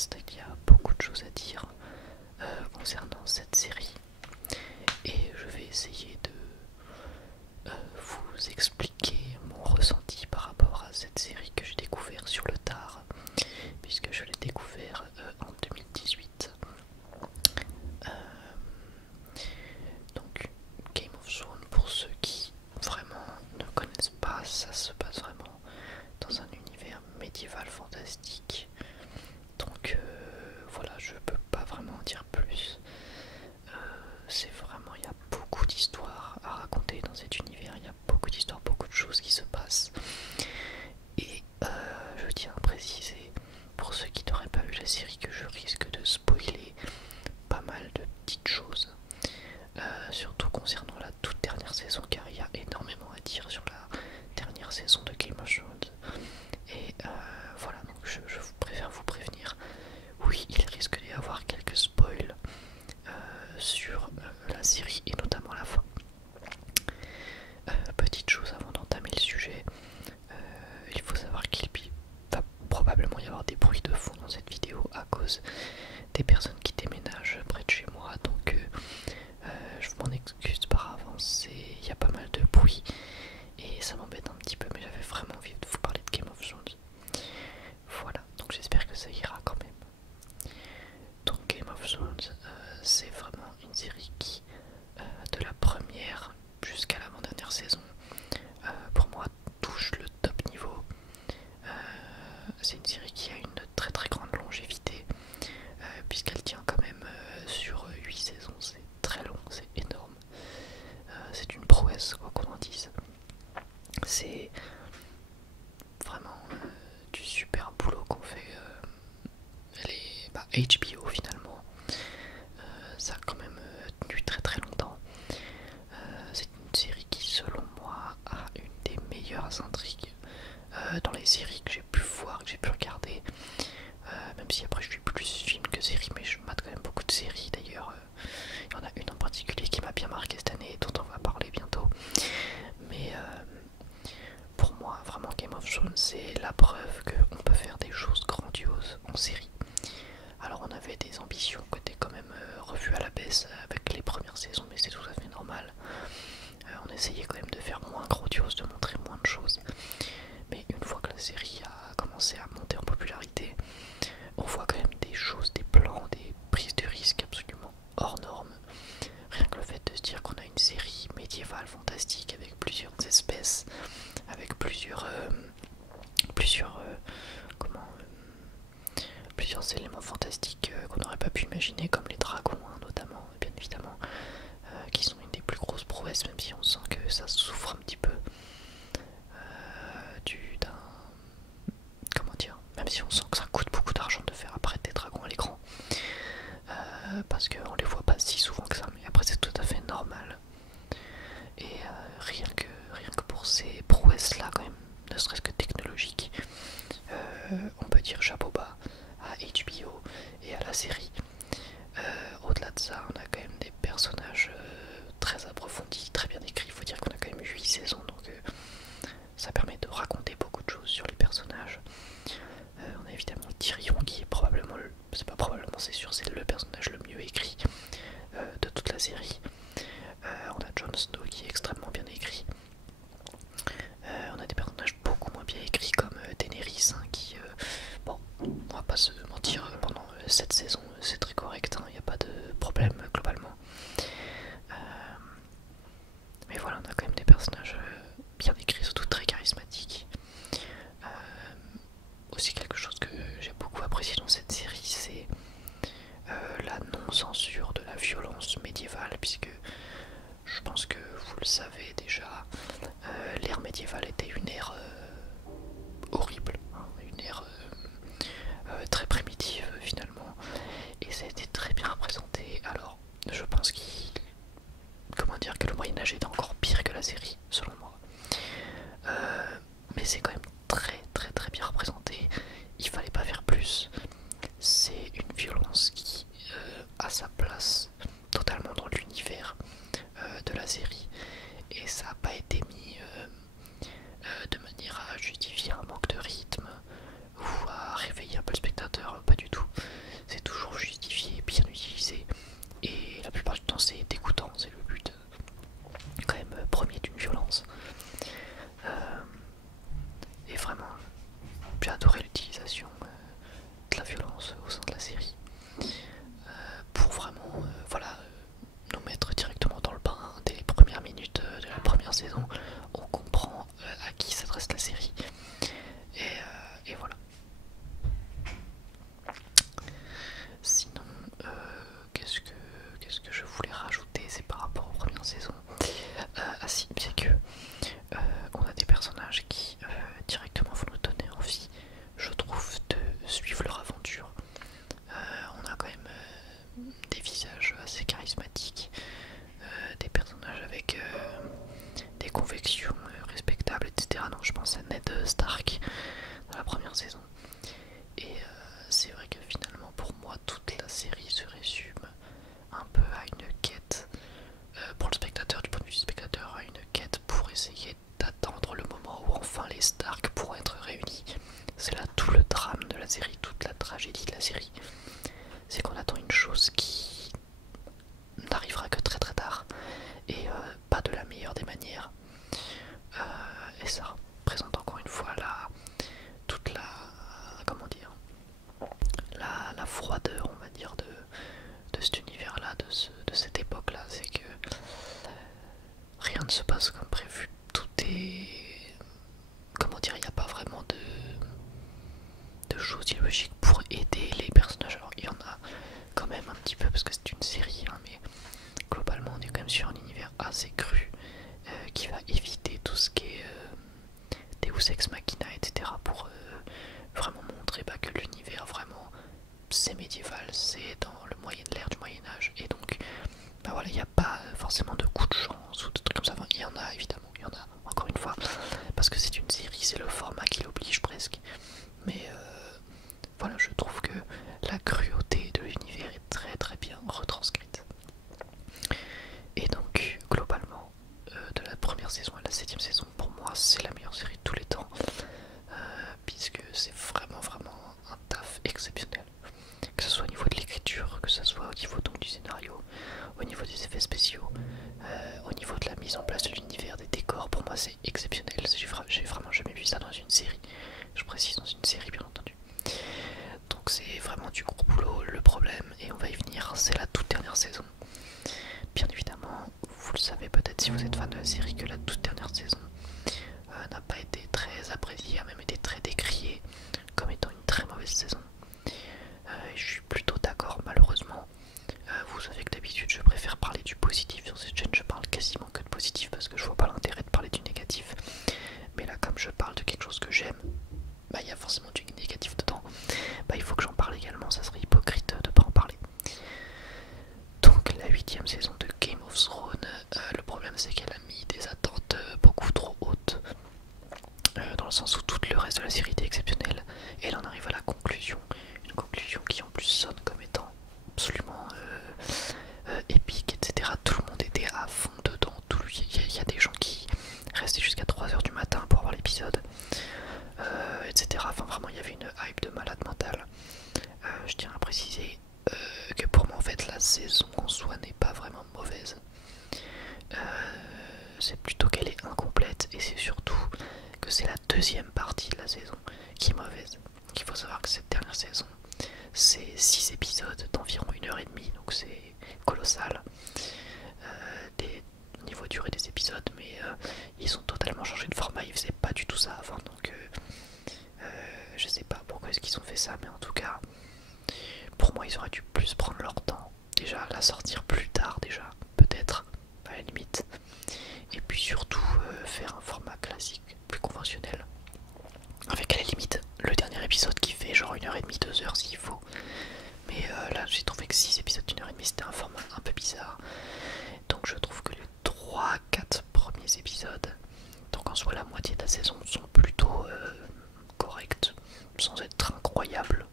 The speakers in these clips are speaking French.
podcast. Il y a beaucoup de choses à dire concernant cette série et je vais essayer de vous expliquer mon ressenti par rapport à cette série que j'ai découvert sur le tard, puisque je l'ai découvert en 2018. Donc Game of Thrones, pour ceux qui vraiment ne connaissent pas, ça se passe vraiment dans un univers médiéval fantastique. Donc voilà, je peux pas vraiment en dire plus. C'est vraiment, il y a beaucoup d'histoires à raconter dans cet univers, il y a beaucoup d'histoires, beaucoup de choses qui se passent. Et je tiens à préciser, pour ceux qui n'auraient pas vu la série, que je risque de spoiler pas mal de petites choses. Surtout concernant la toute dernière saison, car il y a énormément à dire sur la dernière saison de Game of Thrones. Et voilà, donc je préfère vous prévenir. Oui, il risque d'y avoir quelques spoils sur la série et notamment la fin. Petite chose avant d'entamer le sujet, il faut savoir qu'il va probablement y avoir des bruits de fond dans cette vidéo à cause des personnes qui déménagent près de chez moi, donc je m'en excuse par avance, il y a pas mal de bruit et ça m'embête un petit peu, mais j'avais vraiment envie de vous parler de Game of Thrones. Voilà, donc j'espère que ça ira quand même. Donc Game of Thrones, c'est vraiment une série qui, de la première jusqu'à l'avant-dernière saison, pour moi touche le top niveau. C'est une série qui a une très très grande longévité, puisqu'elle tient quand même sur 8 saisons, c'est très long, c'est énorme. C'est une prouesse, quoi qu'on en dise. C'est vraiment du super boulot qu'ont fait HBO finalement. Ça a quand même tenu très très longtemps. C'est une série qui, selon moi, a une des meilleures intrigues dans les séries que j'ai pu voir, que j'ai pu regarder. Même si après je suis plus film que série, mais je mate quand même beaucoup de séries. D'ailleurs, il y en a une en particulier qui m'a bien marqué cette année, dont on va parler bientôt. Mais pour moi, vraiment, Game of Thrones, c'est la preuve qu'on peut faire des choses grandioses en série. Alors on avait des ambitions qui étaient quand même revues à la baisse avec les premières saisons, mais c'est tout à fait normal. On essayait quand même de faire moins grandiose, de montrer moins de choses. Mais une fois que la série a commencé à monter en popularité, on voit quand même des choses, des plans, des prises de risques absolument hors normes. Rien que le fait de se dire qu'on a une série médiévale fantastique avec plusieurs espèces, avec plusieurs éléments fantastiques qu'on n'aurait pas pu imaginer, comme les dragons notamment, bien évidemment, qui sont une des plus grosses prouesses, même si on sent que ça souffre un petit peu comment dire, même si on sent que ça coûte beaucoup d'argent de faire apparaître des dragons à l'écran, parce qu'on les voit pas si souvent que ça, mais après c'est tout à fait normal. Et rien que pour ces prouesses là quand même, ne serait-ce que technologiques, on peut dire chapeau bas à HBO et à la série. Au-delà de ça, on a quand même des personnages très approfondis, très bien écrits. Il faut dire qu'on a quand même 8 saisons, donc ça permet de raconter beaucoup de choses sur les personnages. On a évidemment Tyrion qui est probablement, c'est pas probablement, c'est sûr, c'est le personnage le mieux écrit de toute la série. On a Jon Snow qui est extrêmement bien écrit. On a des personnages beaucoup moins bien écrits comme Daenerys, qui, bon, on va pas se mentir, pendant cette saison c'est très correct, il n'y a pas de problème globalement. Mais voilà, on a quand même des personnages bien écrits, surtout très charismatiques. Aussi quelque chose que j'ai beaucoup apprécié dans cette série, c'est la non-censure de la violence médiévale, puisque je pense que vous le savez déjà, l'ère médiévale était une ère horrible, une ère très primitive finalement, et ça a été d'ambiance au sein de la série, pour vraiment voilà, nous mettre directement dans le bain dès les premières minutes de la première saison. On comprend à qui s'adresse la série, et voilà. Sinon, qu'est-ce que je voulais rajouter, c'est par rapport aux premières saisons. Ah si, c'est que on a des personnages qui directement vont nous donner envie, je trouve, de suivre leur aventure. On a quand même des visages assez charismatiques, des personnages avec des convictions respectables, etc. Donc je pense à Ned Stark dans la première saison. Et c'est vrai que finalement pour moi toute la série se résume un peu à une quête, pour le spectateur, du point de vue du spectateur, à une quête pour essayer d'attendre le moment où enfin les Stark pourront être réunis. C'est là tout le drame de la série, toute la tragédie de la série. C'est qu'on attend une chose qui n'arrivera que très très tard, et pas de la meilleure des manières. Et ça représente encore une fois toute la, comment dire, la froideur, on va dire, de cet univers-là, de cette époque-là. C'est que rien ne se passe comme prévu. Tout est, comment dire, il n'y a pas vraiment de choses illogiques pour aider les personnages. Alors il y en a quand même un petit peu parce que c'est une série, hein, mais globalement on est quand même sur un univers assez cru, qui va éviter tout ce qui est Deus Ex Machina, etc. pour vraiment montrer que l'univers vraiment c'est médiéval, c'est dans l'ère du Moyen-Âge, et donc bah voilà, il n'y a pas forcément de coups de chance ou de trucs comme ça. Enfin, il y en a évidemment, il y en a encore une fois, parce que c'est une série, c'est le format qui l'oblige presque. Mais voilà, je trouve que la cruauté de l'univers est très très bien retranscrite. Et donc, globalement, de la première saison à la 7ème saison, pour moi, c'est la meilleure série de tous les temps, puisque c'est vraiment vraiment un taf exceptionnel. Que ce soit au niveau de l'écriture, que ce soit au niveau donc du scénario, au niveau des effets spéciaux, au niveau de la mise en place de l'univers, des décors, pour moi c'est exceptionnel. J'ai vraiment jamais vu ça dans une série. Je précise dans une série, bien entendu. Donc c'est vraiment du gros boulot. Le problème, et on va y venir, c'est la toute dernière saison. Bien évidemment, vous le savez peut-être si vous êtes fan de la série, que la toute dernière saison n'a pas été très appréciée, a même été très décriée comme étant une très mauvaise saison. Je suis plutôt d'accord, malheureusement. Vous savez que d'habitude je préfère parler du positif sur cette chaîne, je parle quasiment que de positif parce que je vois pas l'intérêt de parler du négatif. Mais là, comme je parle de quelque chose que j'aime, bah il y a forcément du négatif dedans. Bah il faut que j'en parle également, ça serait hypocrite de pas en parler. Donc la 8ème saison de Game of Thrones, le problème c'est qu'elle a mis des attentes beaucoup trop hautes, dans le sens où tout le reste de la série était exceptionnel, et là on arrive à la conclusion, une conclusion qui en plus sonne comme étant absolument épique, etc. Tout le monde était à fond dedans, il y a des gens qui restaient jusqu'à 3h du matin pour voir l'épisode, etc. Enfin vraiment il y avait une hype de malade mental. Je tiens à préciser que pour moi en fait la saison en soi n'est pas vraiment mauvaise, c'est plutôt qu'elle est incomplète, et c'est surtout que c'est la deuxième partie de la saison qui est mauvaise. Il faut savoir que cette dernière saison c'est 6 épisodes d'environ 1h30, donc c'est colossal au niveau durée des épisodes, mais ils ont totalement changé de format, ils faisaient pas du tout ça avant, donc je sais pas pourquoi est-ce qu'ils ont fait ça, mais en tout cas pour moi ils auraient dû plus prendre leur temps, déjà la sortir plus tard, déjà peut-être à la limite, et puis surtout faire un format classique plus conventionnel, avec à la limite le dernier épisode qui fait genre 1h30, 2h s'il faut. Mais là j'ai trouvé que 6 épisodes d'1h30 c'était un format un peu bizarre. Donc je trouve que les 3-4 premiers épisodes, donc en soi la moitié de la saison, sont plutôt corrects, sans être incroyables.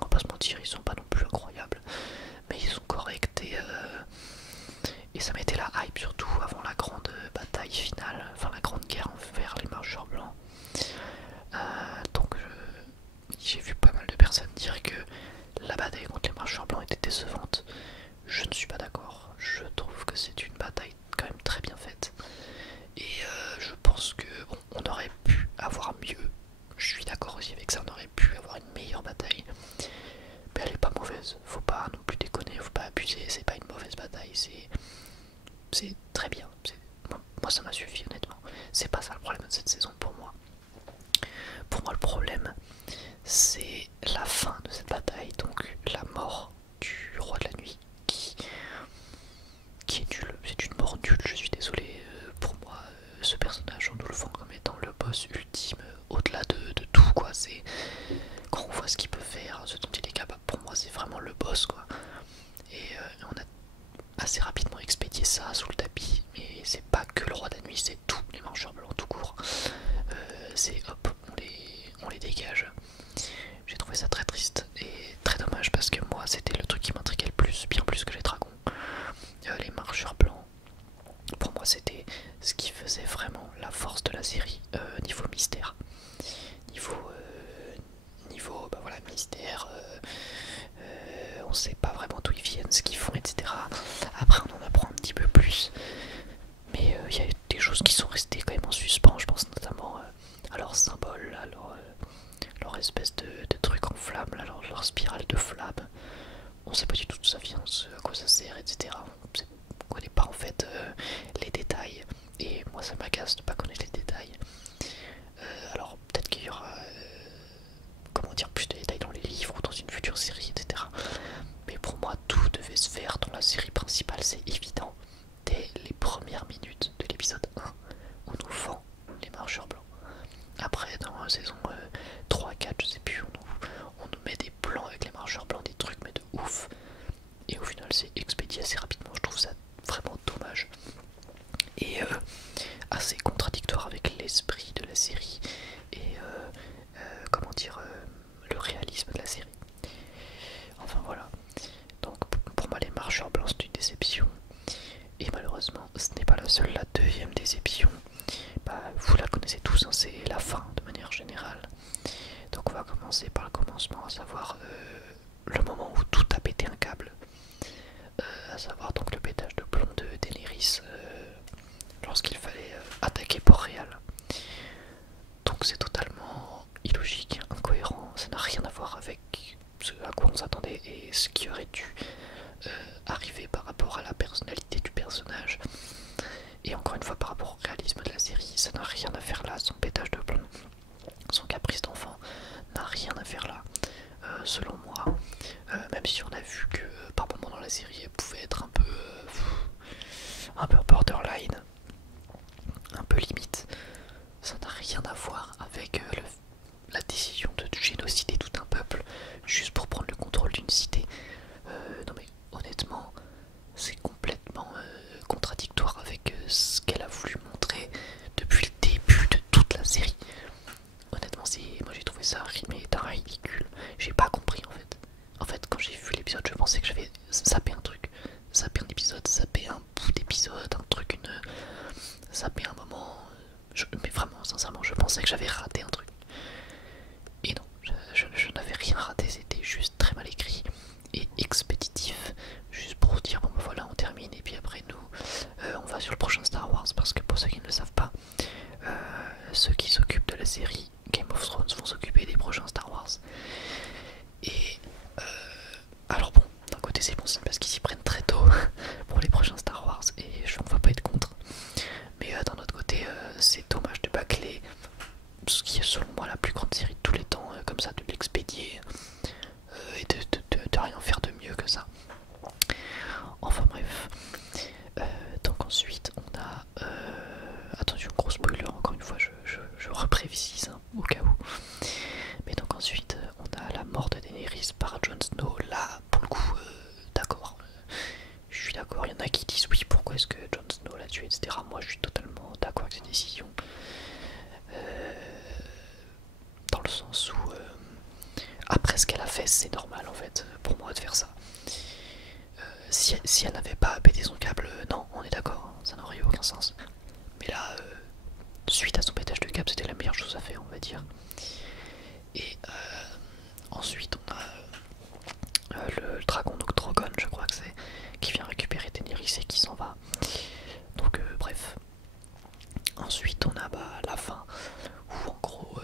On va pas se mentir, ils sont pas non plus incroyables, mais ils sont corrects, et ça mettait la hype surtout avant la grande bataille finale, enfin la grande guerre envers les marcheurs blancs. Donc j'ai vu pas mal de personnes dire que la bataille contre les marcheurs blancs était décevante. Je ne suis pas d'accord, je trouve que c'est une bataille quand même très bien faite, et je pense que bon, on aurait pu avoir mieux. Je suis d'accord aussi avec ça, on aurait pu avoir une meilleure bataille, ça m'a suffi honnêtement. C'est pas ça le problème de cette saison pour moi. Pour moi le problème c'est la fin de cette bataille, donc la mort du roi de la nuit qui est nulle. C'est une mort nulle, je suis désolé. Pour moi ce personnage on nous le vend comme étant le boss ultime, au-delà de tout quoi. C'est quand on voit ce qu'il peut faire, ce dont il est capable, pour moi c'est vraiment le boss quoi. Et on a assez rapidement expédié ça sous le tapis, mais c'est pas que le roi de la nuit, c'est tous les marcheurs blancs tout court. C'est hop, on les dégage. J'ai trouvé ça très triste et très dommage parce que moi c'était le truc qui m'intriguait le plus, bien plus que les dragons. Les marcheurs blancs, pour moi c'était ce qui faisait vraiment la force de la série, niveau mystère. Niveau bah voilà, mystère, on sait pas vraiment d'où ils viennent, ce qu'ils font, etc. Après on en apprend un petit peu plus, mais il y a des choses qui sont restées quand même en suspens. Je pense notamment à leurs symboles, à leur espèce de truc en flamme, leur spirale de flamme. On sait pas du tout d'où ça vient, à quoi ça sert, etc. On connaît pas en fait les détails, et moi ça m'agace de pas connaître les détails. Alors peut-être qu'il y aura comment dire, plus de détails dans les livres ou dans une future série, etc. Mais pour moi tout devait se faire dans la série principale, c'est évident. Dès les premières minutes de l'épisode 1, on nous vend les marcheurs blancs. Après dans la saison 3, 4, je sais plus, on nous met des plans avec les marcheurs blancs, des trucs mais de ouf. Et au final c'est expédié assez rapidement, je trouve ça vraiment dommage. Et assez contradictoire avec l'esprit de la série et comment dire, le réalisme de la série. Enfin voilà. Donc pour moi les marcheurs blancs c'est une déception. Et malheureusement ce n'est pas la seule, la deuxième déception. Bah, vous la connaissez tous, hein, c'est la fin de manière générale. Donc on va commencer par le commencement, à savoir le moment où tout a pété un câble. À savoir donc le pétage de plomb de Daenerys lorsqu'il fallait attaquer Port-Réal. Donc c'est totalement illogique, incohérent, ça n'a rien à voir avec ce à quoi on s'attendait et ce qui aurait dû arriver par rapport à la personnalité du personnage. Et encore une fois par rapport au réalisme de la série, ça n'a rien à faire là, son pétage de plomb, son caprice d'enfant n'a rien à faire là, selon moi. Même si on a vu que par moments dans la série elle pouvait être un peu borderline, un peu limite, ça n'a rien à voir avec la décision de génocider tout un peuple juste pour prendre le contrôle d'une cité. Non mais honnêtement c'est complètement contradictoire avec ce qu'elle a voulu montrer depuis le début de toute la série. Honnêtement moi j'ai trouvé ça rimé d'un ridicule, j'ai pas compris en fait. En fait quand j'ai vu l'épisode je pensais que j'avais zappé un truc, zappé un épisode, zappé un bout d'épisode, un truc, zappé un moment. Mais vraiment sincèrement je pensais que j'avais raté un truc. Et non, je n'avais rien raté, c'était juste très mal écrit et expéditif, juste pour dire bon bah voilà on termine et puis après nous on va sur le prochain Star Wars, parce que pour ceux qui ne le savent pas, ceux qui s'occupent de la série Game of Thrones vont s'occuper des prochains Star Wars. Et alors bon, d'un côté c'est bon signe parce qu'ils s'y prennent très tôt pour les prochains Star Wars et on va pas être contre, mais d'un autre côté c'est dommage de bâcler ce qui est selon moi la plus grande série de tous les temps, comme ça, de l'expédier et de rien faire de mieux que ça. Enfin bref. Donc ensuite on a... attention, gros spoiler, encore une fois, je reprécise hein, au cas où. Mais donc ensuite on a la mort de Daenerys par Jon Snow. Là, pour le coup, d'accord. Je suis d'accord, il y en a qui disent oui, pourquoi est-ce que Jon Snow l'a tué, etc. Moi je suis totalement d'accord avec cette décision. Dans le sens où après ce qu'elle a fait c'est normal en fait pour moi de faire ça. Si elle n'avait pas pété son câble, non on est d'accord, hein, ça n'aurait eu aucun sens. Mais là suite à son pétage de câble c'était la meilleure chose à faire on va dire. Et ensuite on a le dragon, donc Drogon je crois que c'est, qui vient récupérer Daenerys et qui s'en va. Donc bref. Ensuite on a la fin où en gros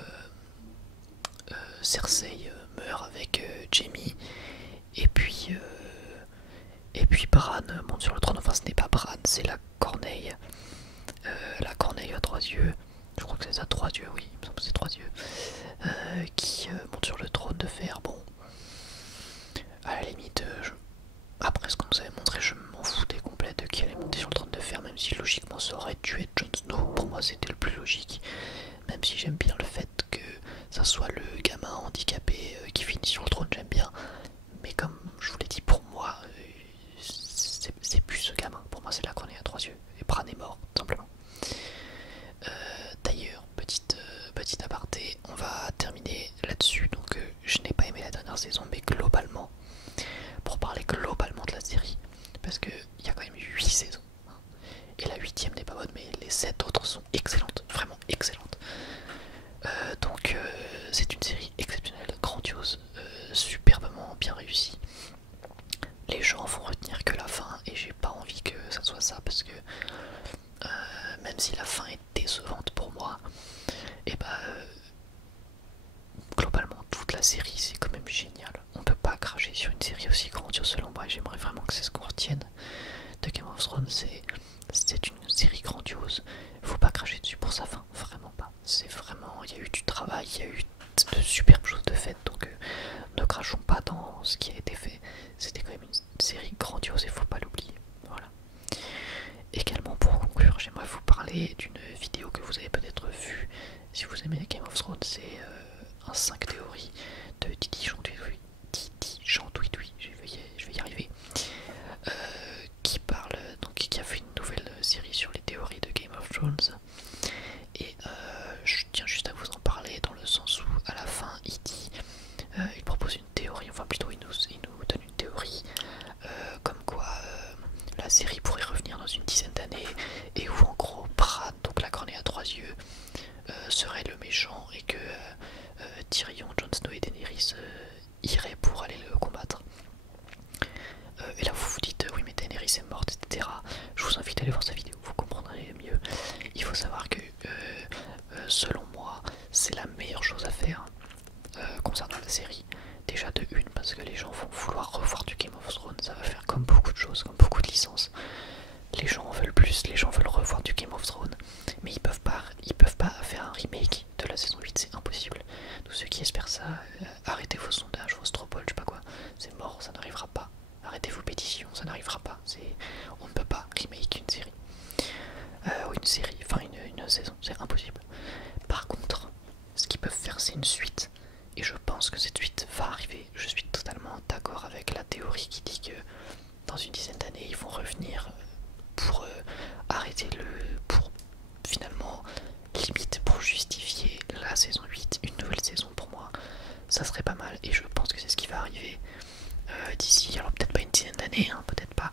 Cersei meurt avec Jaime et puis Bran monte sur le trône. Enfin ce n'est pas Bran, c'est la Corneille, œil à trois yeux, je crois que c'est ça, trois yeux, oui, il me semble que c'est trois yeux, qui monte sur le trône de fer. Bon, à la limite, après ce qu'on nous avait montré, je m'en foutais complet de qui allait monter sur le trône de fer, même si logiquement ça aurait dû être Jon Snow. Pour moi c'était le plus logique, même si j'aime bien le fait que ça soit le gamin handicapé qui finit sur le trône, j'aime bien. Mais comme je vous l'ai dit, pour moi, c'est plus ce gamin. Pour moi c'est la cornée à trois yeux, et Bran est mort, tout simplement. D'ailleurs, petite aparté, on va terminer là-dessus. Donc je n'ai pas aimé la dernière saison, mais globalement, pour parler globalement de la série, parce qu'il y a quand même 8 saisons, hein, et la 8ème n'est pas bonne, mais les 7 autres sont excellentes, vraiment excellentes. Donc c'est une série exceptionnelle, grandiose, superbement bien réussie. Les gens vont retenir que la fin, et j'ai pas envie que ça soit ça, parce que même si la fin est décevante pour moi, et bah globalement toute la série c'est quand même génial. On peut pas cracher sur une série aussi grandiose selon moi, et j'aimerais vraiment que c'est ce qu'on retienne de Game of Thrones. C'est une série grandiose, faut pas cracher dessus pour sa fin, vraiment pas. C'est vraiment, il y a eu du travail, il y a eu de superbes choses de faites, donc ne crachons pas dans ce qui a été fait. C'était quand même une série grandiose et faut pas l'oublier. Voilà. Également, pour conclure, j'aimerais vous parler d'une vidéo que vous avez peut-être vue si vous aimez Game of Thrones. C'est un 5 théories de Didi Chantouitoui, je vais y arriver, qui parle, donc qui a fait une nouvelle série sur les théories de Game of Thrones. Et je tiens juste à vous en parler dans le sens où à la fin il propose une théorie, enfin plutôt il nous donne une théorie comme quoi la série pourrait revenir dans une dizaine d'années, et où en gros Bran, donc la cornée à trois yeux, serait le méchant, et que Tyrion, Jon Snow et Daenerys iraient pour aller le combattre. Et là vous vous dites oui mais Daenerys est morte, etc. Je vous invite à aller voir sa vidéo, vous comprendrez mieux. Il faut savoir que selon moi c'est la meilleure chose à faire concernant la série. Déjà de une, parce que les gens vont vouloir revoir du Game of Thrones, ça va faire comme beaucoup de choses, comme beaucoup de licences. Les gens en veulent plus, les gens veulent revoir du Game of Thrones, mais ils peuvent pas faire un remake de la saison 8, c'est impossible. Tous ceux qui espèrent ça, arrêtez vos sondages, vos stropoles, je sais pas quoi, c'est mort, ça n'arrivera pas. Arrêtez vos pétitions, ça n'arrivera pas. On ne peut pas remake une série. Ou une série, enfin une saison, c'est impossible. Par contre, ce qu'ils peuvent faire, c'est une suite. Et je pense que cette suite va arriver. Je suis totalement d'accord avec la théorie qui dit que dans une dizaine d'années, ils vont revenir pour arrêter pour finalement, limite pour justifier la saison 8, une nouvelle saison pour moi. Ça serait pas mal, et je pense que c'est ce qui va arriver d'ici, alors peut-être pas une dizaine d'années, hein, peut-être pas.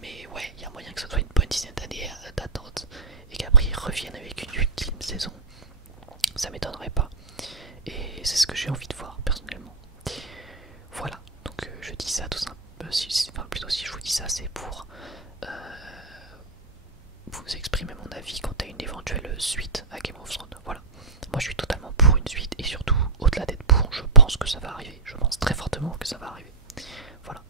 Mais ouais, il y a moyen que ce soit une bonne dizaine d'années d'attente, et qu'après ils reviennent avec une ultime saison. Ça m'étonnerait pas. Et c'est ce que j'ai envie de voir personnellement. Voilà, donc je dis ça tout simplement. Enfin, plutôt si je vous dis ça, c'est pour vous exprimer mon avis quant à une éventuelle suite à Game of Thrones. Voilà. Moi je suis totalement pour une suite, et surtout, au-delà d'être pour, je pense que ça va arriver. Je pense très fortement que ça va arriver. Voilà.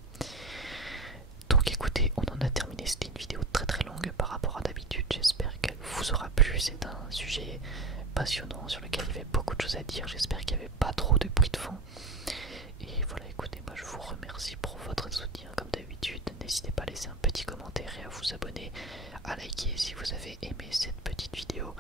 Donc écoutez, on en a terminé. C'était une vidéo très très longue par rapport à d'habitude. J'espère qu'elle vous aura plu. C'est un sujet passionnant sur lequel il y avait beaucoup de choses à dire. J'espère qu'il n'y avait pas trop de bruit de fond. Et voilà, écoutez, moi je vous remercie pour votre soutien comme d'habitude. N'hésitez pas à laisser un petit commentaire et à vous abonner, à liker si vous avez aimé cette petite vidéo.